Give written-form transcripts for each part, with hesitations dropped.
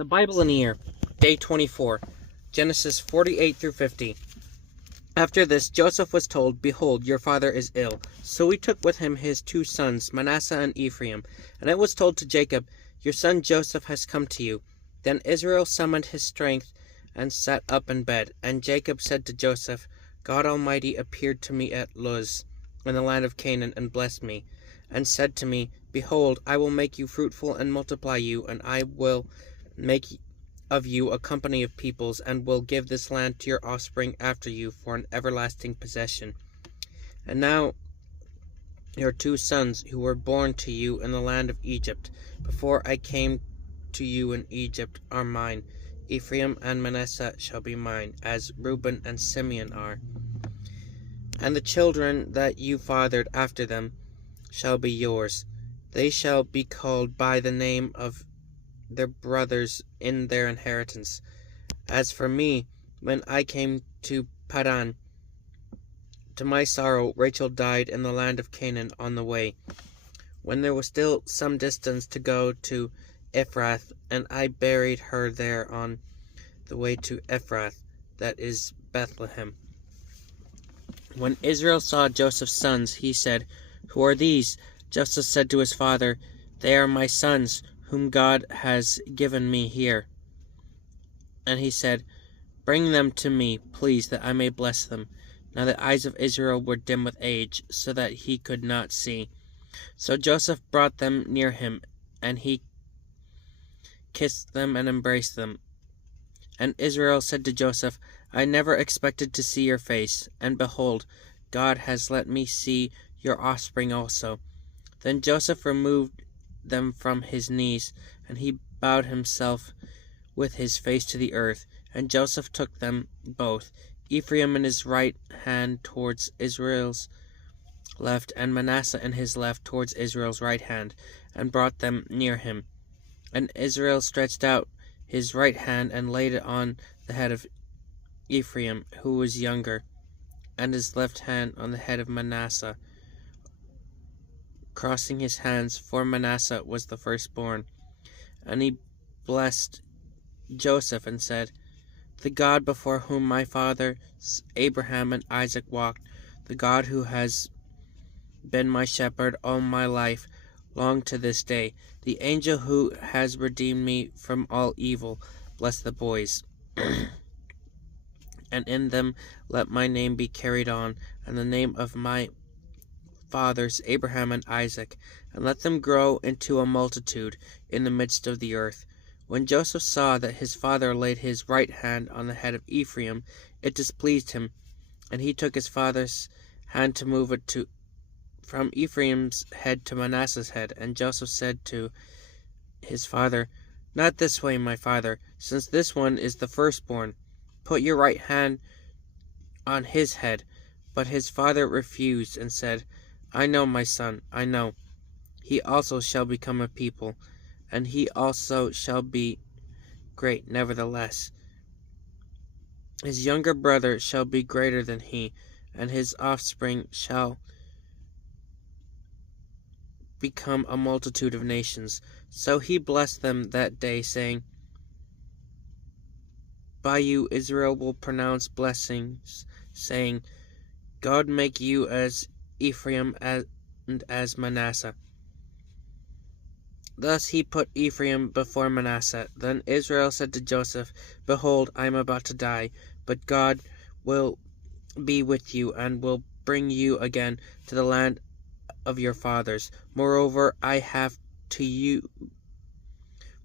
The Bible in a Year, Day 24, Genesis 48 through 50. After this, Joseph was told, "Behold, your father is ill." So he took with him his 2 sons, Manasseh and Ephraim. And it was told to Jacob, "Your son Joseph has come to you." Then Israel summoned his strength and sat up in bed. And Jacob said to Joseph, "God Almighty appeared to me at Luz, in the land of Canaan, and blessed me, and said to me, Behold, I will make you fruitful and multiply you, and I will make of you a company of peoples, and will give this land to your offspring after you for an everlasting possession. And now your 2 sons, who were born to you in the land of Egypt, before I came to you in Egypt, are mine. Ephraim and Manasseh shall be mine, as Reuben and Simeon are. And the children that you fathered after them shall be yours. They shall be called by the name of their brothers in their inheritance. As for me, when I came to Padan, to my sorrow, Rachel died in the land of Canaan on the way, when there was still some distance to go to Ephrath, and I buried her there on the way to Ephrath, that is Bethlehem. When Israel saw Joseph's sons, he said, "Who are these?" Joseph said to his father, "They are my sons, whom God has given me here." And he said, "Bring them to me, please, that I may bless them." Now the eyes of Israel were dim with age, so that he could not see. So Joseph brought them near him, and he kissed them and embraced them. And Israel said to Joseph, "I never expected to see your face, and behold, God has let me see your offspring also." Then Joseph removed them from his knees, and he bowed himself with his face to the earth. And Joseph took them both, Ephraim in his right hand towards Israel's left, and Manasseh in his left towards Israel's right hand, and brought them near him. And Israel stretched out his right hand and laid it on the head of Ephraim, who was younger, and his left hand on the head of Manasseh, crossing his hands, for Manasseh was the firstborn. And he blessed Joseph and said, "The God before whom my fathers Abraham and Isaac walked, the God who has been my shepherd all my life, long to this day, the angel who has redeemed me from all evil, bless the boys. And in them let my name be carried on, and the name of my fathers Abraham and Isaac, and let them grow into a multitude in the midst of the earth." When Joseph saw that his father laid his right hand on the head of Ephraim, it displeased him, and he took his father's hand to move it from Ephraim's head to Manasseh's head. And Joseph said to his father, "Not this way, my father, since this one is the firstborn. Put your right hand on his head." But his father refused and said, "I know, my son, I know. He also shall become a people, and he also shall be great. Nevertheless, his younger brother shall be greater than he, and his offspring shall become a multitude of nations." So he blessed them that day, saying, "By you Israel will pronounce blessings, saying, God make you as Ephraim and as Manasseh." Thus he put Ephraim before Manasseh. Then Israel said to Joseph, "Behold, I am about to die, but God will be with you, and will bring you again to the land of your fathers. Moreover, I have to you,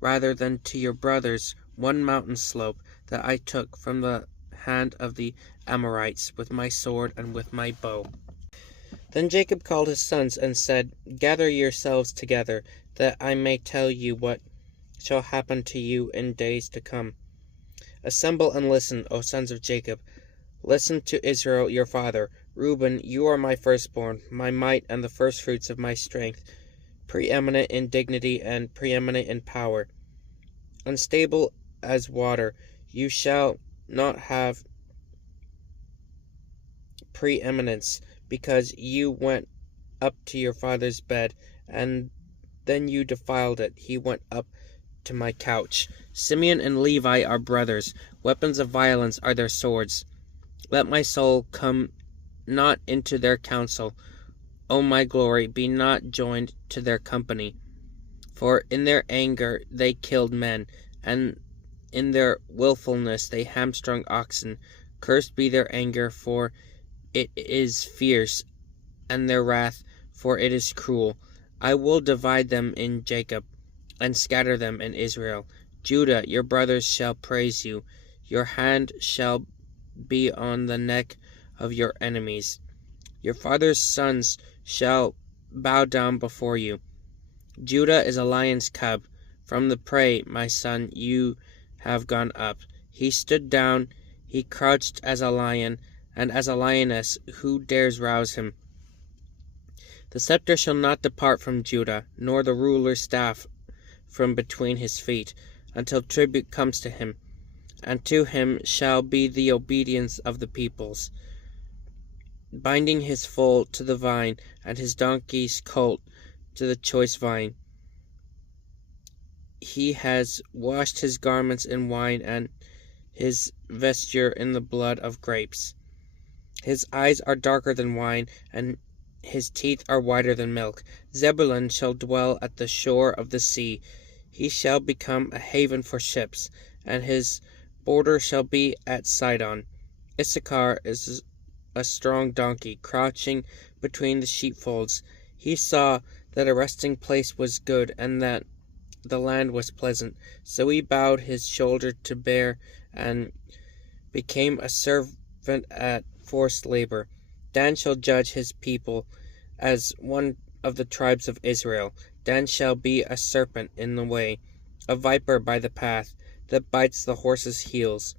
rather than to your brothers, one mountain slope that I took from the hand of the Amorites with my sword and with my bow." Then Jacob called his sons and said, "Gather yourselves together, that I may tell you what shall happen to you in days to come. Assemble and listen, O sons of Jacob. Listen to Israel your father. Reuben, you are my firstborn, my might and the firstfruits of my strength, preeminent in dignity and preeminent in power. Unstable as water, you shall not have preeminence, because you went up to your father's bed, and then you defiled it. He went up to my couch. Simeon and Levi are brothers. Weapons of violence are their swords. Let my soul come not into their counsel. O my glory, be not joined to their company. For in their anger they killed men, and in their wilfulness they hamstrung oxen. Cursed be their anger, for it is fierce, and their wrath, for it is cruel. I will divide them in Jacob, and scatter them in Israel. Judah, your brothers shall praise you. Your hand shall be on the neck of your enemies. Your father's sons shall bow down before you. Judah is a lion's cub. From the prey, my son, you have gone up. He stood down, he crouched as a lion, and as a lioness, who dares rouse him? The scepter shall not depart from Judah, nor the ruler's staff from between his feet, until tribute comes to him, and to him shall be the obedience of the peoples. Binding his foal to the vine, and his donkey's colt to the choice vine. He has washed his garments in wine, and his vesture in the blood of grapes. His eyes are darker than wine, and his teeth are whiter than milk. Zebulun shall dwell at the shore of the sea. He shall become a haven for ships, and his border shall be at Sidon. Issachar is a strong donkey, crouching between the sheepfolds. He saw that a resting place was good, and that the land was pleasant. So he bowed his shoulder to bear, and became a servant at forced labor. Dan shall judge his people as one of the tribes of Israel. Dan shall be a serpent in the way, a viper by the path, that bites the horse's heels,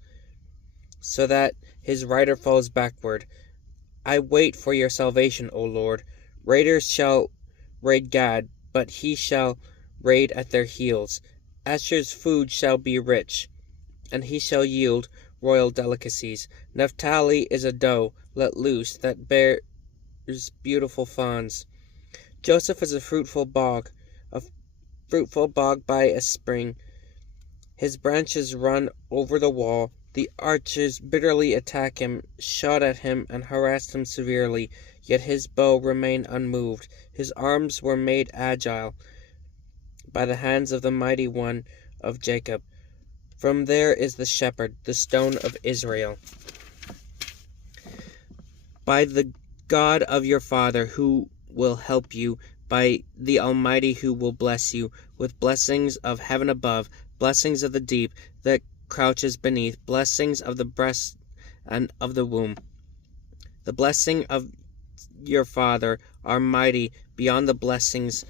so that his rider falls backward. I wait for your salvation, O Lord. Raiders shall raid Gad, but he shall raid at their heels. Asher's food shall be rich, and he shall yield royal delicacies. Naphtali is a doe let loose, that bears beautiful fawns. Joseph is a fruitful bog by a spring. His branches run over the wall. The archers bitterly attack him, shot at him, and harassed him severely. Yet his bow remained unmoved. His arms were made agile by the hands of the mighty one of Jacob. From there is the shepherd, the stone of Israel. By the God of your father, who will help you, by the Almighty, who will bless you, with blessings of heaven above, blessings of the deep that crouches beneath, blessings of the breast and of the womb. The blessing of your father are mighty beyond the blessings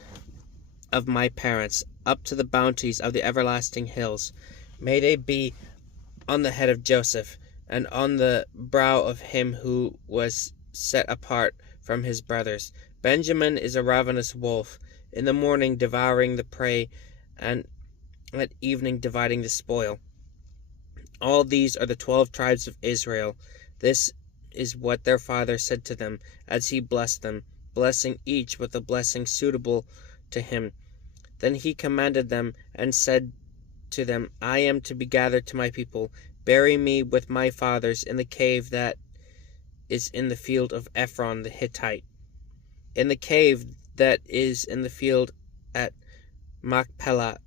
of my parents, up to the bounties of the everlasting hills. May they be on the head of Joseph, and on the brow of him who was set apart from his brothers. Benjamin is a ravenous wolf, in the morning devouring the prey, and at evening dividing the spoil. All these are the 12 tribes of Israel. This is what their father said to them, as he blessed them, blessing each with a blessing suitable to him. Then he commanded them, and said to them, I am to be gathered to my people. Bury me with my fathers in the cave that is in the field of Ephron the Hittite, in the cave that is in the field at Machpelah,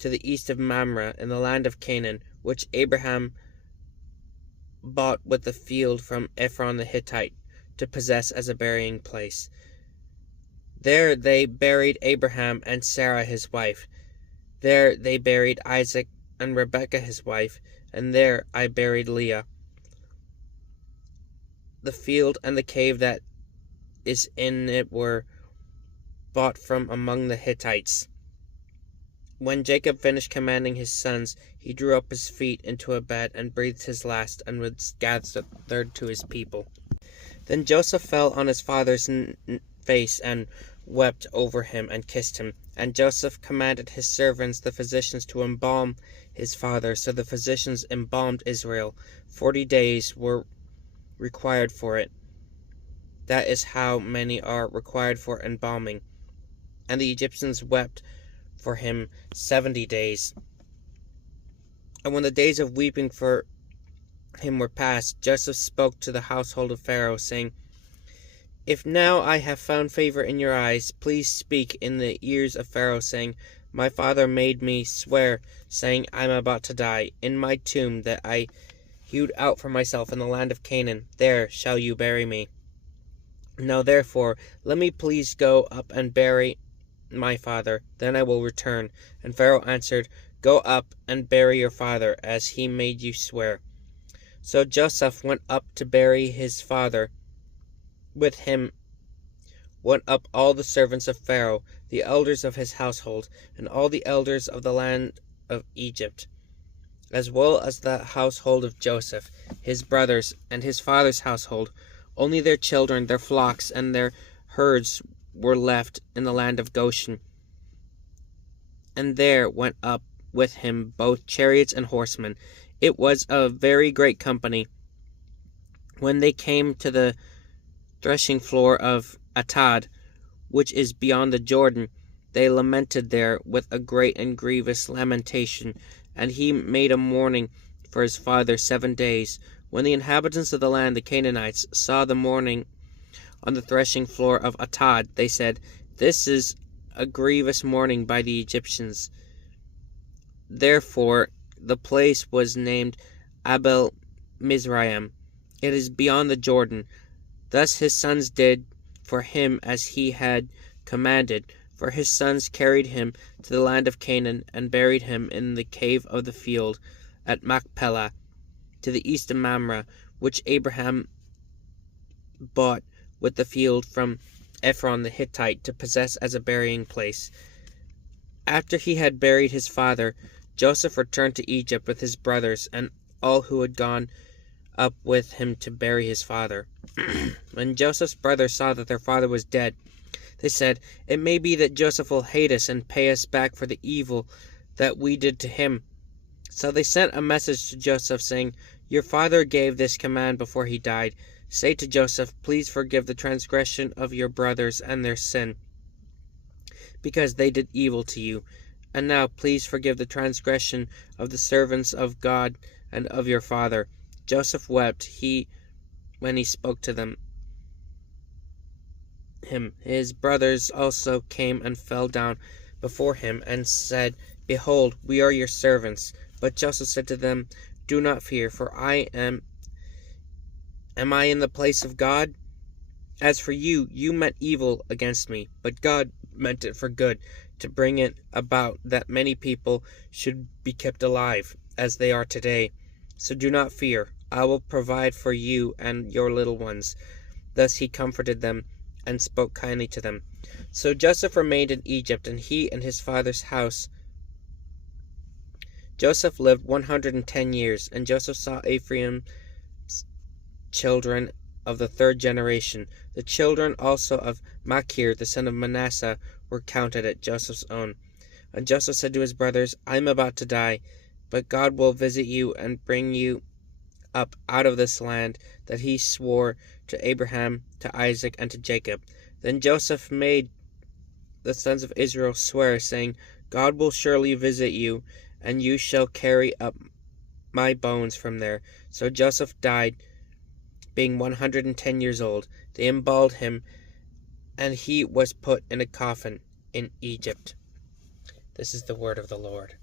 to the east of Mamre, in the land of Canaan, which Abraham bought with the field from Ephron the Hittite, to possess as a burying place. There they buried Abraham and Sarah his wife. There they buried Isaac and Rebekah his wife, and there I buried Leah. The field and the cave that is in it were bought from among the Hittites. When Jacob finished commanding his sons, he drew up his feet into a bed and breathed his last, and was gathered to his people. Then Joseph fell on his father's face and wept over him and kissed him. And Joseph commanded his servants, the physicians, to embalm his father. So the physicians embalmed Israel. 40 days were required for it. That is how many are required for embalming. And the Egyptians wept for him 70 days. And when the days of weeping for him were past, Joseph spoke to the household of Pharaoh, saying, If now I have found favor in your eyes, please speak in the ears of Pharaoh, saying, My father made me swear, saying, I am about to die. In my tomb that I hewed out for myself in the land of Canaan, there shall you bury me. Now therefore, let me please go up and bury my father, then I will return. And Pharaoh answered, Go up and bury your father, as he made you swear. So Joseph went up to bury his father. With him went up all the servants of Pharaoh, the elders of his household, and all the elders of the land of Egypt, as well as the household of Joseph, his brothers, and his father's household. Only their children, their flocks, and their herds were left in the land of Goshen. And there went up with him both chariots and horsemen. It was a very great company. When they came to the threshing floor of Atad, which is beyond the Jordan, they lamented there with a great and grievous lamentation, and he made a mourning for his father 7 days. When the inhabitants of the land, the Canaanites, saw the mourning on the threshing floor of Atad, they said, This is a grievous mourning by the Egyptians. Therefore the place was named Abel Mizraim. It is beyond the Jordan. Thus his sons did for him as he had commanded. For his sons carried him to the land of Canaan, and buried him in the cave of the field at Machpelah, to the east of Mamre, which Abraham bought with the field from Ephron the Hittite to possess as a burying place. After he had buried his father, Joseph returned to Egypt with his brothers and all who had gone up with him to bury his father. When Joseph's brothers saw that their father was dead, they said, It may be that Joseph will hate us and pay us back for the evil that we did to him. So they sent a message to Joseph, saying, Your father gave this command before he died. Say to Joseph, Please forgive the transgression of your brothers and their sin, because they did evil to you. And now please forgive the transgression of the servants of God and of your father. Joseph wept when he spoke to him. His brothers also came and fell down before him and said, Behold, we are your servants. But Joseph said to them, Do not fear, for am I in the place of God? As for you, you meant evil against me, but God meant it for good, to bring it about that many people should be kept alive, as they are today. So do not fear. I will provide for you and your little ones. Thus he comforted them and spoke kindly to them. So Joseph remained in Egypt, and he and his father's house. Joseph lived 110 years, and Joseph saw Ephraim's children of the 3rd generation. The children also of Machir, the son of Manasseh, were counted at Joseph's own. And Joseph said to his brothers, I am about to die, but God will visit you and bring you up out of this land that he swore to Abraham, to Isaac, and to Jacob. Then Joseph made the sons of Israel swear, saying, God will surely visit you, and you shall carry up my bones from there. So Joseph died, being 110 years old. They embalmed him, and he was put in a coffin in Egypt. This is the word of the Lord.